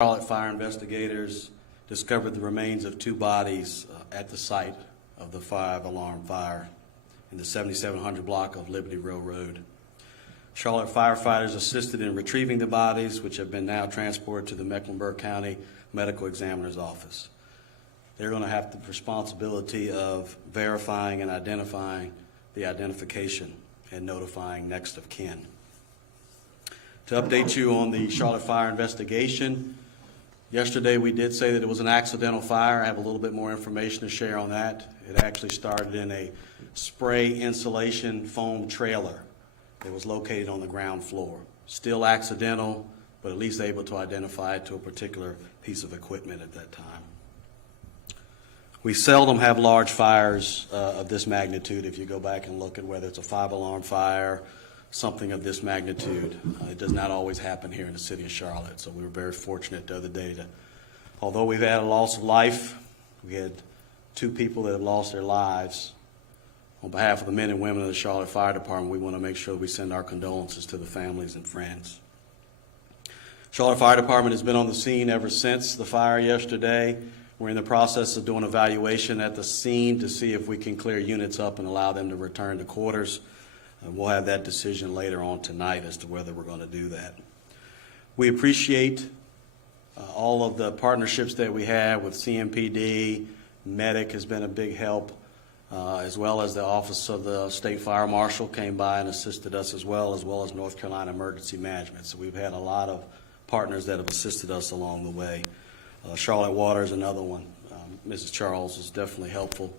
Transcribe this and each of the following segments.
Charlotte fire investigators discovered the remains of two bodies at the site of the five-alarm fire in the 7700 block of Liberty Railroad. Charlotte firefighters assisted in retrieving the bodies, which have been now transported to the Mecklenburg County Medical Examiner's Office. They're going to have the responsibility of verifying and identifying the identification and notifying next of kin. To update you on the Charlotte fire investigation, yesterday we did say that it was an accidental fire. I have a little bit more information to share on that. It actually started in a spray insulation foam trailer that was located on the ground floor. Still accidental, but at least able to identify it to a particular piece of equipment at that time. We seldom have large fires of this magnitude. If you go back and look at whether it's a five-alarm fire, something of this magnitude, it does not always happen here in the city of Charlotte. So we were very fortunate the other day to, although we've had a loss of life, we had two people that have lost their lives. On behalf of the men and women of the Charlotte Fire Department, we want to make sure we send our condolences to the families and friends. Charlotte Fire Department has been on the scene ever since the fire yesterday. We're in the process of doing evaluation at the scene to see if we can clear units up and allow them to return to quarters. We'll have that decision later on tonight as to whether we're going to do that. We appreciate all of the partnerships that we have with CMPD. Medic has been a big help, as well as the Office of the State Fire Marshal came by and assisted us as well as North Carolina Emergency Management. So we've had a lot of partners that have assisted us along the way. Charlotte Water is another one. Mrs. Charles was definitely helpful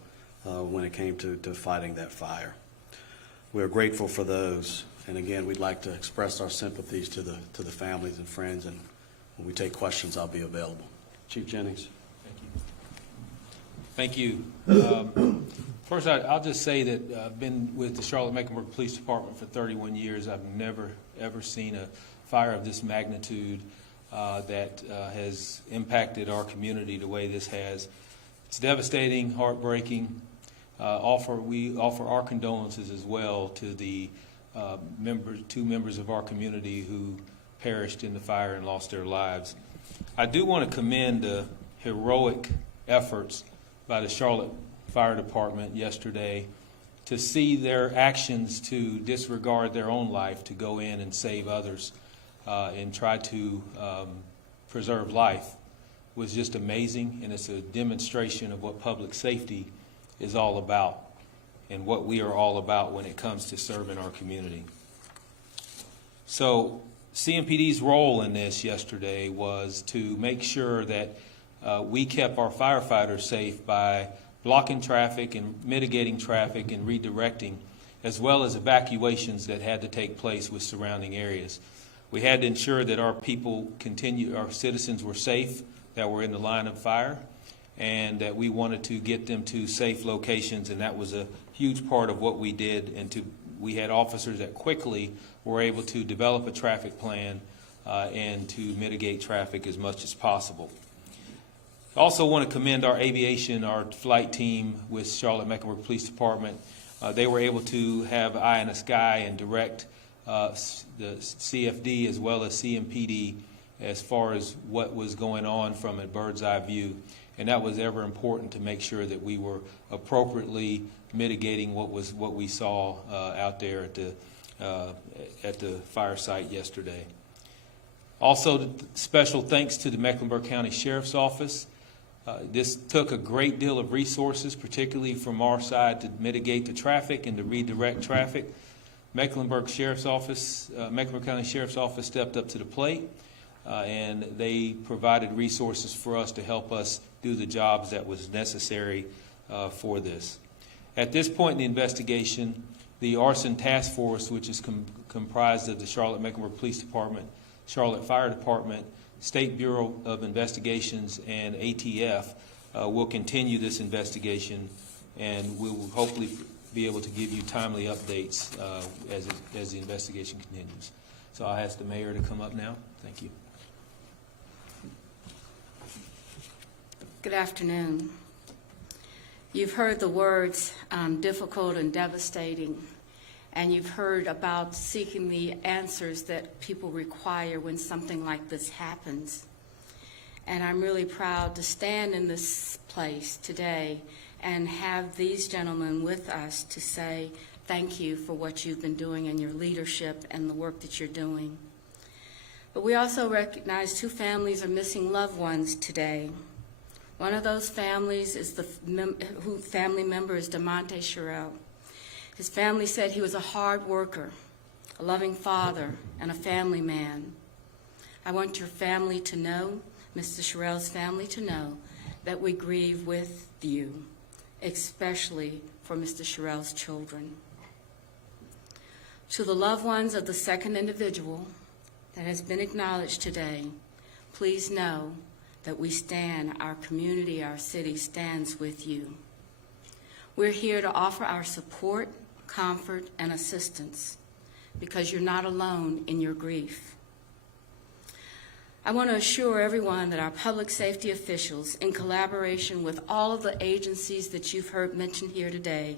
when it came to fighting that fire. We're grateful for those, and again, we'd like to express our sympathies to the families and friends, and when we take questions, I'll be available. Chief Jennings. Thank you. First, I'll just say that I've been with the Charlotte-Mecklenburg Police Department for 31 years. I've never, ever seen a fire of this magnitude that has impacted our community the way this has. It's devastating, heartbreaking. We offer our condolences as well to the two members of our community who perished in the fire and lost their lives. I do want to commend the heroic efforts by the Charlotte Fire Department yesterday to see their actions to disregard their own life to go in and save others and try to preserve life was just amazing, and it's a demonstration of what public safety is all about and what we are all about when it comes to serving our community. So CMPD's role in this yesterday was to make sure that we kept our firefighters safe by blocking traffic and mitigating traffic and redirecting, as well as evacuations that had to take place with surrounding areas. We had to ensure that our citizens were safe that were in the line of fire, and that we wanted to get them to safe locations, and that was a huge part of what we did. And we had officers that quickly were able to develop a traffic plan and to mitigate traffic as much as possible. I also want to commend our aviation, our flight team with Charlotte-Mecklenburg Police Department. They were able to have eye in the sky and direct the CFD as well as CMPD as far as what was going on from a bird's eye view. And that was ever important to make sure that we were appropriately mitigating what we saw out there at the fire site yesterday. Also, special thanks to the Mecklenburg County Sheriff's Office. This took a great deal of resources, particularly from our side, to mitigate the traffic and to redirect traffic. Mecklenburg County Sheriff's Office stepped up to the plate, and they provided resources for us to help us do the jobs that was necessary for this. At this point in the investigation, the Arson Task Force, which is comprised of the Charlotte-Mecklenburg Police Department, Charlotte Fire Department, State Bureau of Investigations, and ATF, will continue this investigation, and we will hopefully be able to give you timely updates as the investigation continues. So I'll ask the mayor to come up now. Thank you. Good afternoon. You've heard the words difficult and devastating, and you've heard about seeking the answers that people require when something like this happens. And I'm really proud to stand in this place today and have these gentlemen with us to say thank you for what you've been doing and your leadership and the work that you're doing. But we also recognize 2 families are missing loved ones today. One of those families is family member is DeMonte Sherrill. His family said he was a hard worker, a loving father, and a family man. I want your family to know, Mr. Sherrill's family to know, that we grieve with you, especially for Mr. Sherrill's children. To the loved ones of the second individual that has been acknowledged today, please know that we stand, our community, our city stands with you. We're here to offer our support, comfort, and assistance because you're not alone in your grief. I want to assure everyone that our public safety officials, in collaboration with all of the agencies that you've heard mentioned here today,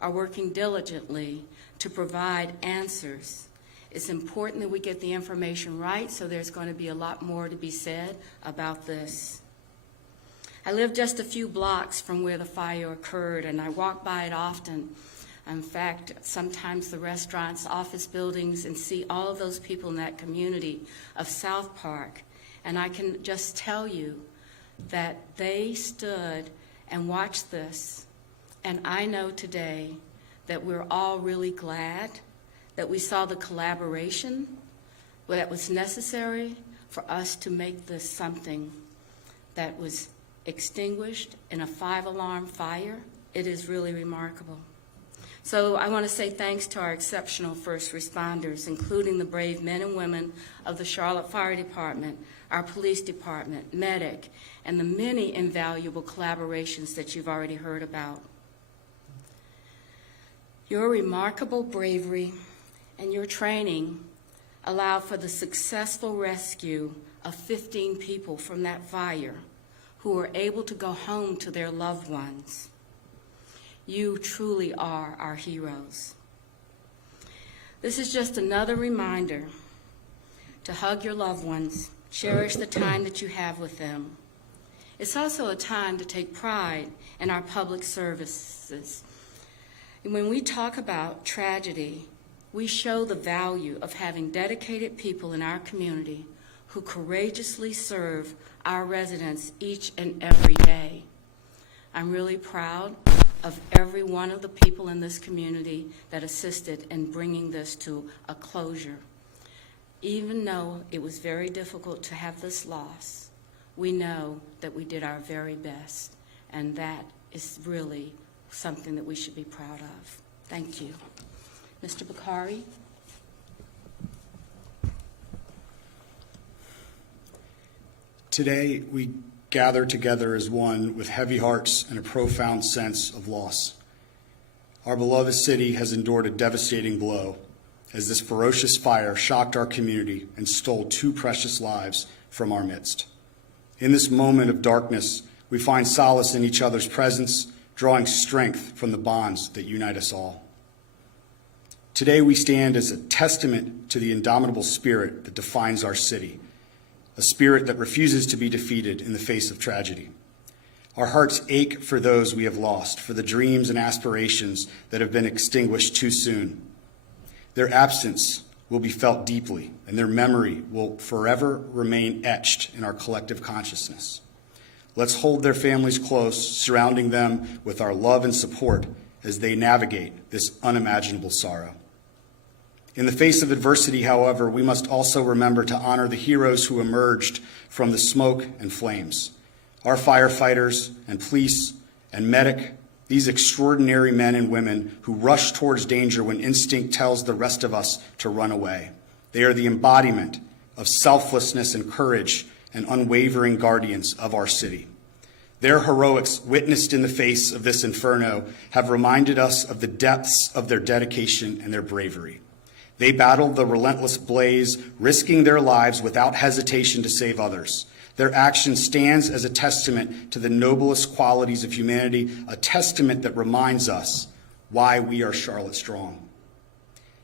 are working diligently to provide answers. It's important that we get the information right, so there's going to be a lot more to be said about this. I live just a few blocks from where the fire occurred, and I walk by it often. In fact, sometimes the restaurants, office buildings, and see all of those people in that community of SouthPark. And I can just tell you that they stood and watched this. And I know today that we're all really glad that we saw the collaboration that was necessary for us to make this something that was extinguished in a 5-alarm fire. It is really remarkable. So I want to say thanks to our exceptional first responders, including the brave men and women of the Charlotte Fire Department, our police department, medic, and the many invaluable collaborations that you've already heard about. Your remarkable bravery and your training allowed for the successful rescue of 15 people from that fire who were able to go home to their loved ones. You truly are our heroes. This is just another reminder to hug your loved ones, cherish the time that you have with them. It's also a time to take pride in our public services. And when we talk about tragedy, we show the value of having dedicated people in our community who courageously serve our residents each and every day. I'm really proud of every one of the people in this community that assisted in bringing this to a closure. Even though it was very difficult to have this loss, we know that we did our very best, and that is really something that we should be proud of. Thank you. Mr. Bakari? Today, we gather together as one with heavy hearts and a profound sense of loss. Our beloved city has endured a devastating blow as this ferocious fire shocked our community and stole 2 precious lives from our midst. In this moment of darkness, we find solace in each other's presence, drawing strength from the bonds that unite us all. Today, we stand as a testament to the indomitable spirit that defines our city, a spirit that refuses to be defeated in the face of tragedy. Our hearts ache for those we have lost, for the dreams and aspirations that have been extinguished too soon. Their absence will be felt deeply, and their memory will forever remain etched in our collective consciousness. Let's hold their families close, surrounding them with our love and support as they navigate this unimaginable sorrow. In the face of adversity, however, we must also remember to honor the heroes who emerged from the smoke and flames. Our firefighters and police and medic, these extraordinary men and women who rush towards danger when instinct tells the rest of us to run away. They are the embodiment of selflessness and courage and unwavering guardians of our city. Their heroics, witnessed in the face of this inferno, have reminded us of the depths of their dedication and their bravery. They battled the relentless blaze, risking their lives without hesitation to save others. Their action stands as a testament to the noblest qualities of humanity, a testament that reminds us why we are Charlotte Strong.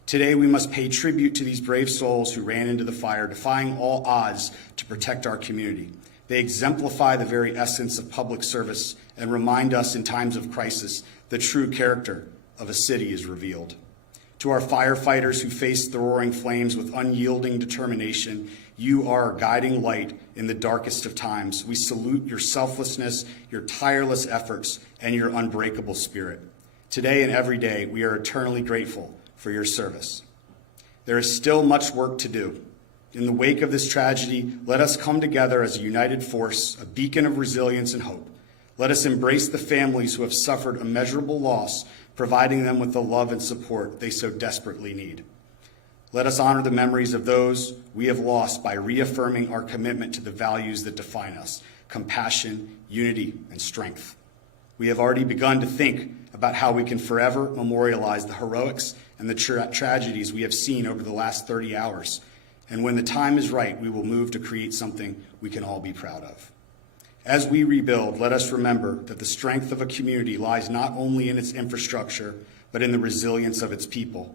Today, we must pay tribute to these brave souls who ran into the fire, defying all odds to protect our community. They exemplify the very essence of public service and remind us in times of crisis the true character of a city is revealed. To our firefighters who face the roaring flames with unyielding determination, you are a guiding light in the darkest of times. We salute your selflessness, your tireless efforts, and your unbreakable spirit. Today and every day, we are eternally grateful for your service. There is still much work to do. In the wake of this tragedy, let us come together as a united force, a beacon of resilience and hope. Let us embrace the families who have suffered immeasurable loss, providing them with the love and support they so desperately need. Let us honor the memories of those we have lost by reaffirming our commitment to the values that define us: compassion, unity, and strength. We have already begun to think about how we can forever memorialize the heroics and the tragedies we have seen over the last 30 hours. And when the time is right, we will move to create something we can all be proud of. As we rebuild, let us remember that the strength of a community lies not only in its infrastructure, but in the resilience of its people.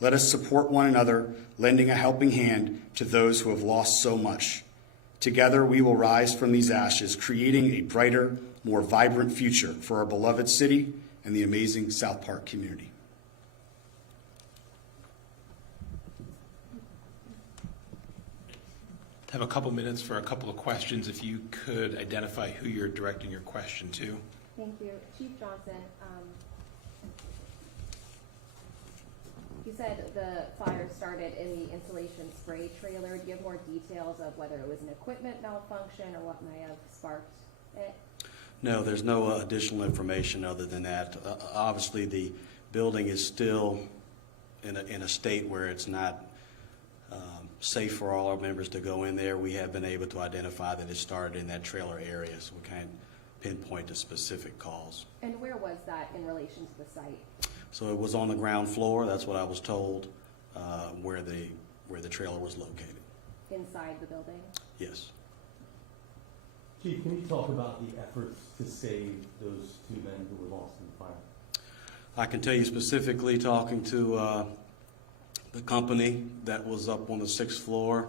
Let us support one another, lending a helping hand to those who have lost so much. Together, we will rise from these ashes, creating a brighter, more vibrant future for our beloved city and the amazing SouthPark community. Have a couple minutes for a couple of questions. If you could identify who you're directing your question to. Thank you. Chief Johnson, you said the fire started in the insulation spray trailer. Do you have more details of whether it was an equipment malfunction or what may have sparked it? No, there's no additional information other than that. Obviously, the building is still in a state where it's not safe for all our members to go in there. We have been able to identify that it started in that trailer area, so we can't pinpoint the specific cause. And where was that in relation to the site? So it was on the ground floor. That's what I was told, where the trailer was located. Inside the building? Yes. Chief, can you talk about the efforts to save those two men who were lost in the fire? I can tell you specifically, talking to the company that was up on the 6th floor,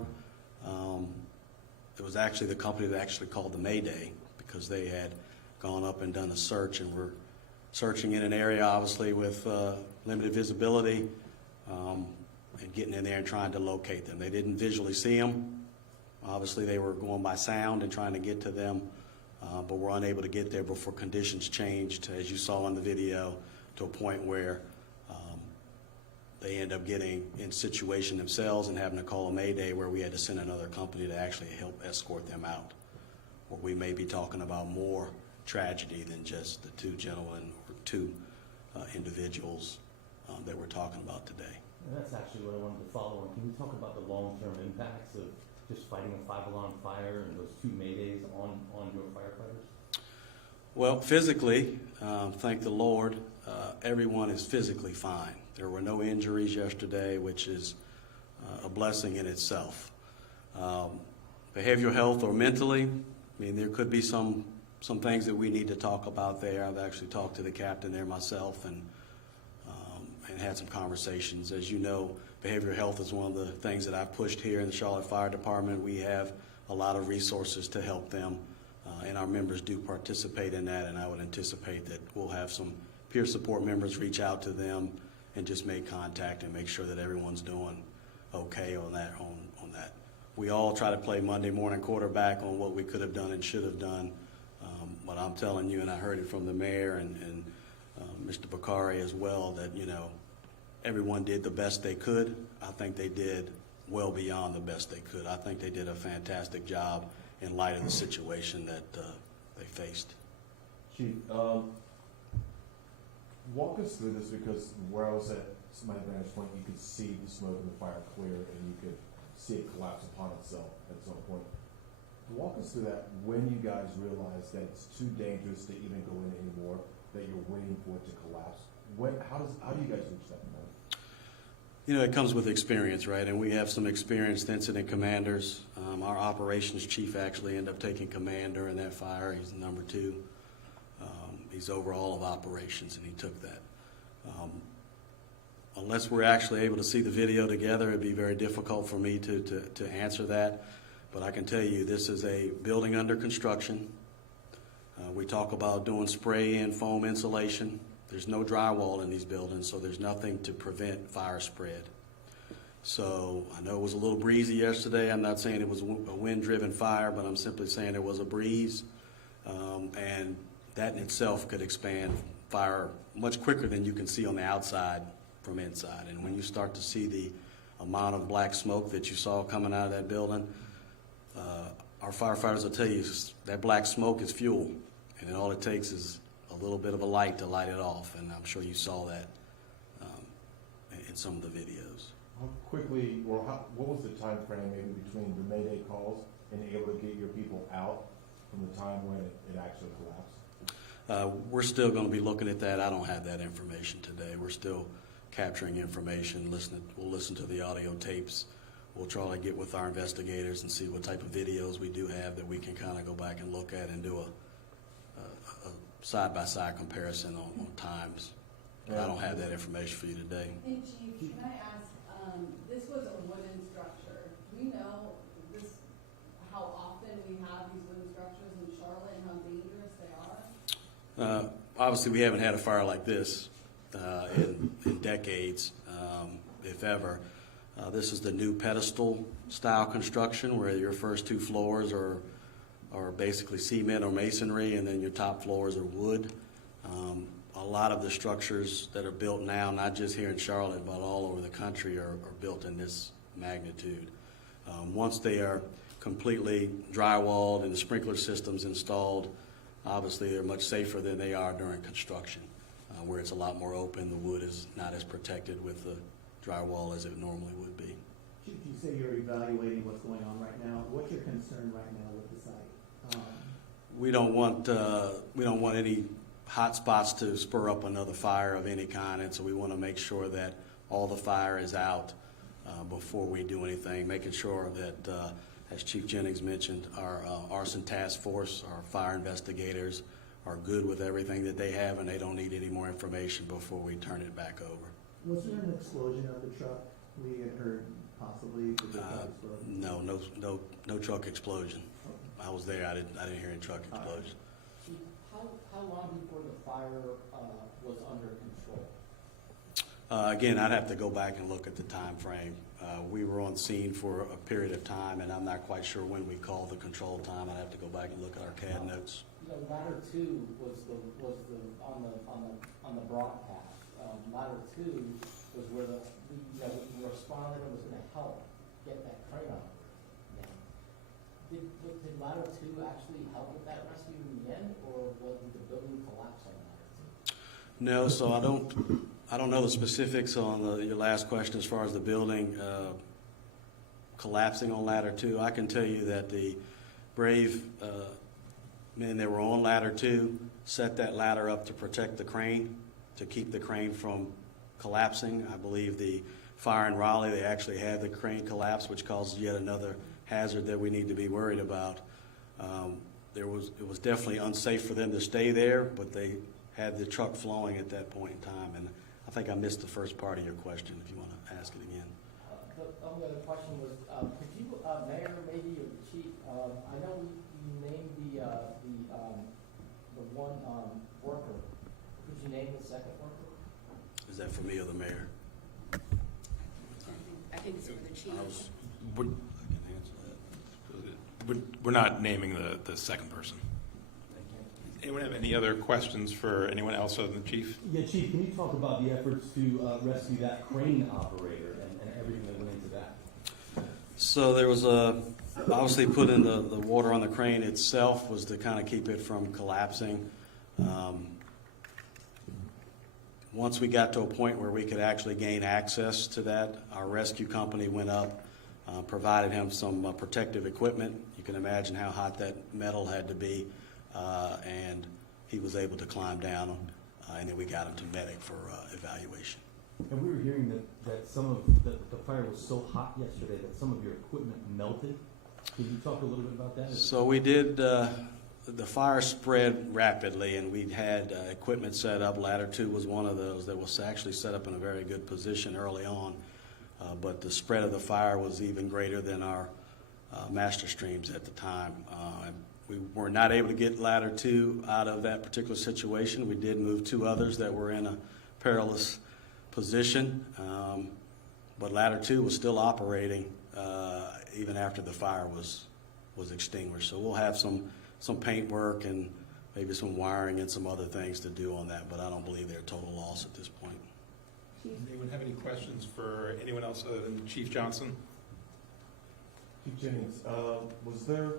it was actually the company that actually called the Mayday, because they had gone up and done a search and were searching in an area obviously with limited visibility, and getting in there and trying to locate them. They didn't visually see them. Obviously they were going by sound and trying to get to them, but were unable to get there before conditions changed, as you saw in the video, to a point where they end up getting in situation themselves and having to call a Mayday, where we had to send another company to actually help escort them out. Or we may be talking about more tragedy than just the two gentlemen or two individuals that we're talking about today. And that's actually what I wanted to follow on. Can you talk about the long-term impacts of just fighting a 5-alarm fire and those two Maydays on your firefighters? Well, physically, thank the Lord, everyone is physically fine. There were no injuries yesterday, which is a blessing in itself. Behavioral health or mentally, I mean, there could be some things that we need to talk about there. I've actually talked to the captain there myself and had some conversations. As you know, behavioral health is one of the things that I've pushed here in the Charlotte Fire Department. We have a lot of resources to help them, and our members do participate in that, and I would anticipate that we'll have some peer support members reach out to them and just make contact and make sure that everyone's doing okay on that. We all try to play Monday morning quarterback on what we could have done and should have done, but I'm telling you, and I heard it from the mayor and Mr. Bakari as well, that everyone did the best they could. I think they did well beyond the best they could. I think they did a fantastic job in light of the situation that they faced. Chief, walk us through this, because where I was at my vantage point, you could see the smoke and the fire clear, and you could see it collapse upon itself at some point. Walk us through that, when you guys realized that it's too dangerous to even go in anymore, that you're waiting for it to collapse. How do you guys reach that point? It comes with experience, right? And we have some experienced incident commanders. Our operations chief actually ended up taking command during that fire. He's number 2. He's over all of operations, and he took that. Unless we're actually able to see the video together, it'd be very difficult for me to answer that. But I can tell you, this is a building under construction. We talk about doing spray and foam insulation. There's no drywall in these buildings, so there's nothing to prevent fire spread. So I know it was a little breezy yesterday. I'm not saying it was a wind-driven fire, but I'm simply saying there was a breeze. And that in itself could expand fire much quicker than you can see on the outside from inside. And when you start to see the amount of black smoke that you saw coming out of that building, our firefighters will tell you that black smoke is fuel, and then all it takes is a little bit of a light to light it off, and I'm sure you saw that in some of the videos. How quickly, or what was the time frame maybe between the Mayday calls and able to get your people out from the time when it actually collapsed? We're still going to be looking at that. I don't have that information today. We're still capturing information, listening. We'll listen to the audio tapes. We'll try to get with our investigators and see what type of videos we do have that we can kind of go back and look at and do a side-by-side comparison on times. But I don't have that information for you today. And Chief, can I ask, this was a wooden structure. Do you know how often we have these wooden structures in Charlotte and how dangerous they are? Obviously, we haven't had a fire like this in decades, if ever. This is the new pedestal style construction where your first two floors are basically cement or masonry, and then your top floors are wood. A lot of the structures that are built now, not just here in Charlotte, but all over the country, are built in this magnitude. Once they are completely drywalled and the sprinkler systems installed, obviously they're much safer than they are during construction, where it's a lot more open. The wood is not as protected with the drywall as it normally would be. Chief, you say you're evaluating what's going on right now. What's your concern right now with the site? We don't want any hot spots to spur up another fire of any kind, and so we want to make sure that all the fire is out before we do anything, making sure that, as Chief Jennings mentioned, our arson task force, our fire investigators are good with everything that they have, and they don't need any more information before we turn it back over. Was there an explosion of the truck? We had heard possibly the truck explode. No truck explosion. I was there. I didn't hear any truck explosion. How long before the fire was under control? Again, I'd have to go back and look at the time frame. We were on scene for a period of time, and I'm not quite sure when we called the control time. I'd have to go back and look at our CAD notes. Ladder 2 was on the broadcast. Ladder 2 was where the responded and was going to help get that crane up. Did Ladder 2 actually help with that rescue in the end, or did the building collapse on Ladder 2? No, so I don't know the specifics on your last question as far as the building collapsing on Ladder 2. I can tell you that the brave men that were on Ladder 2 set that ladder up to protect the crane, to keep the crane from collapsing. I believe the fire in Raleigh, they actually had the crane collapse, which causes yet another hazard that we need to be worried about. It was definitely unsafe for them to stay there, but they had the truck flowing at that point in time. And I think I missed the first part of your question, if you want to ask it again. The only other question was, could you, Mayor, maybe, or Chief, I know you named the one worker. Could you name the second worker? Is that for me or the mayor? I think it's for the chief. I can answer that. We're not naming the second person. Anyone have any other questions for anyone else other than the chief? Yeah, Chief, can you talk about the efforts to rescue that crane operator and everything that went into that? So there was obviously putting the water on the crane itself was to kind of keep it from collapsing. Once we got to a point where we could actually gain access to that, our rescue company went up, provided him some protective equipment. You can imagine how hot that metal had to be, and he was able to climb down, and then we got him to medic for evaluation. And we were hearing that some of the fire was so hot yesterday that some of your equipment melted. Could you talk a little bit about that? So we did, the fire spread rapidly, and we had equipment set up. Ladder 2 was one of those that was actually set up in a very good position early on, but the spread of the fire was even greater than our master streams at the time. And we were not able to get ladder 2 out of that particular situation. We did move 2 others that were in a perilous position, but ladder 2 was still operating even after the fire was extinguished. So we'll have some paint work and maybe some wiring and some other things to do on that, but I don't believe they're a total loss at this point. Anyone have any questions for anyone else other than Chief Johnson? Chief Jennings, was there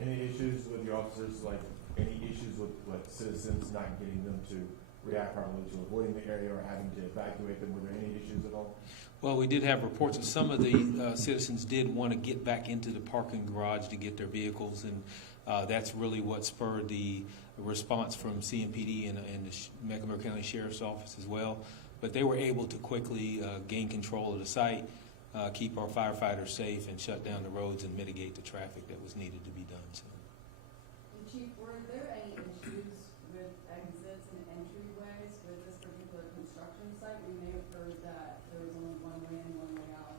any issues with your officers, like any issues with like citizens not getting them to react properly to avoiding the area or having to evacuate them? Were there any issues at all? Well, we did have reports that some of the citizens did want to get back into the parking garage to get their vehicles, and that's really what spurred the response from CMPD and the Mecklenburg County Sheriff's Office as well. But they were able to quickly gain control of the site, keep our firefighters safe, and shut down the roads and mitigate the traffic that was needed to be done. So. And Chief, were there any issues with exits and entryways with this particular construction site? We may have heard that there was only one way in, one way out.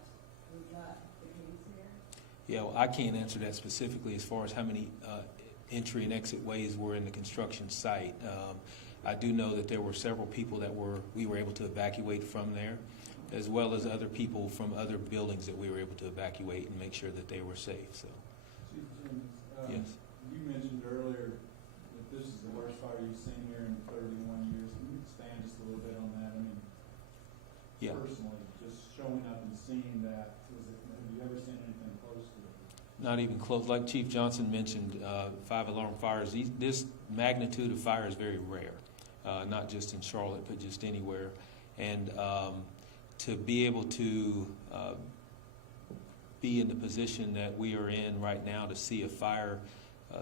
Was that the case here? Yeah, well, I can't answer that specifically as far as how many entry and exit ways were in the construction site. I do know that there were several people that we were able to evacuate from there, as well as other people from other buildings that we were able to evacuate and make sure that they were safe. So, Chief Jennings, yes. you mentioned earlier that this is the worst fire you've seen here in 31 years. Can you expand just a little bit on that? I mean, Yeah. personally, just showing up and seeing that, have you ever seen anything close to it? Not even close. Like Chief Johnson mentioned, 5-alarm fires. This magnitude of fire is very rare, not just in Charlotte, but just anywhere. And to be able to be in the position that we are in right now to see a fire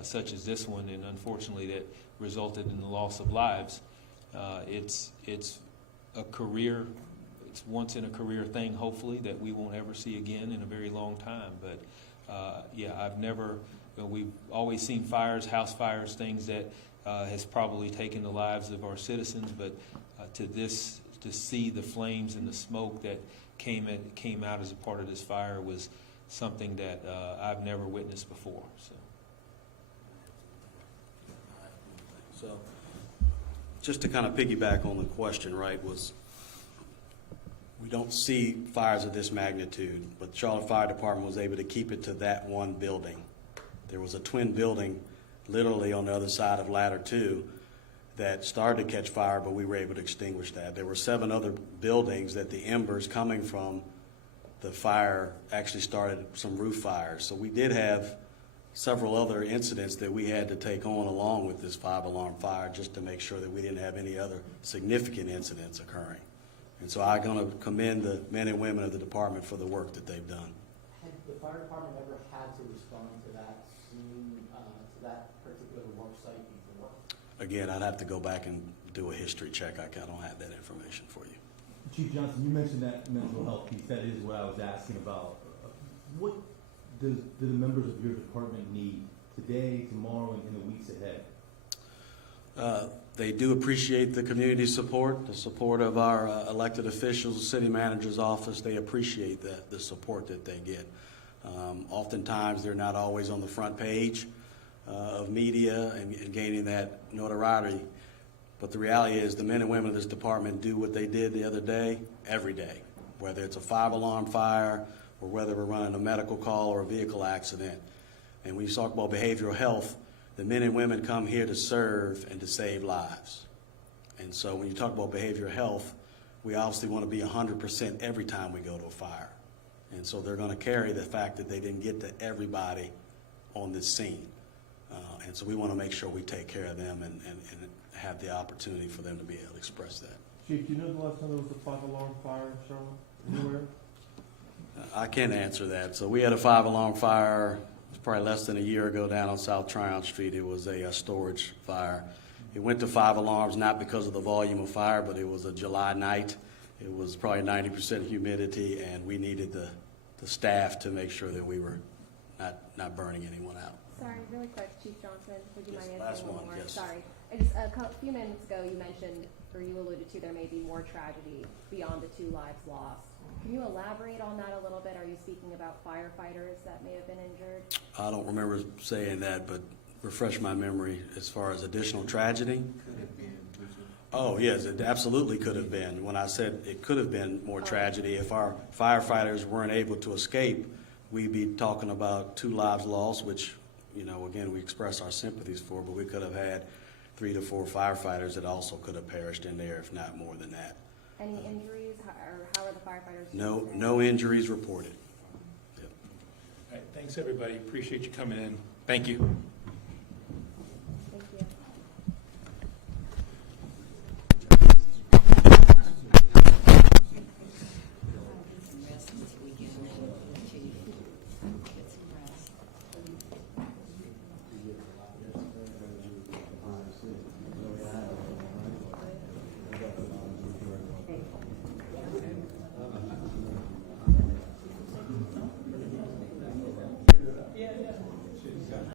such as this one, and unfortunately that resulted in the loss of lives, it's a career. It's once in a career thing, hopefully, that we won't ever see again in a very long time. But yeah, I've never, we've always seen fires, house fires, things that has probably taken the lives of our citizens, but to see the flames and the smoke that came out as a part of this fire was something that I've never witnessed before. So just to kind of piggyback on the question, right, was we don't see fires of this magnitude, but the Charlotte Fire Department was able to keep it to that one building. There was a twin building literally on the other side of ladder 2 that started to catch fire, but we were able to extinguish that. There were 7 other buildings that the embers coming from the fire actually started some roof fires. So we did have several other incidents that we had to take on along with this 5-alarm fire just to make sure that we didn't have any other significant incidents occurring. And so I'm going to commend the men and women of the department for the work that they've done. Had the fire department ever had to respond to that scene, to that particular work site before? Again, I'd have to go back and do a history check. I don't have that information for you. Chief Johnson, you mentioned that mental health piece. That is what I was asking about. What do the members of your department need today, tomorrow, and in the weeks ahead? They do appreciate the community support, the support of our elected officials, the city manager's office. They appreciate the support that they get. Oftentimes, they're not always on the front page of media and gaining that notoriety. But the reality is the men and women of this department do what they did the other day, every day, whether it's a 5-alarm fire or whether we're running a medical call or a vehicle accident. And when you talk about behavioral health, the men and women come here to serve and to save lives. And so when you talk about behavioral health, we obviously want to be 100% every time we go to a fire. And so they're going to carry the fact that they didn't get to everybody on this scene. And so we want to make sure we take care of them and have the opportunity for them to be able to express that. Chief, do you know the last time there was a 5-alarm fire in Charlotte? Anywhere? I can't answer that. So we had a 5-alarm fire. It was probably less than a year ago down on South Tryon Street. It was a storage fire. It went to 5 alarms, not because of the volume of fire, but it was a July night. It was probably 90% humidity, and we needed the staff to make sure that we were not burning anyone out. Sorry, really quick, Chief Johnson, would you Yes, mind last answering one one, more? yes. Sorry. I just, a few minutes ago, you mentioned, or you alluded to, there may be more tragedy beyond the 2 lives lost. Can you elaborate on that a little bit? Are you speaking about firefighters that may have been injured? I don't remember saying that, but refresh my memory as far as additional tragedy. Oh, yes, it absolutely could have been. When I said it could have been more tragedy, if our firefighters weren't able to escape, we'd be talking about 2 lives lost, which, you know, again, we express our sympathies for, but we could have had 3 to 4 firefighters that also could have perished in there, if not more than that. Any injuries, or how are the firefighters? No, doing? no injuries reported. Yep. All right, thanks, everybody. Appreciate you coming in. Thank you.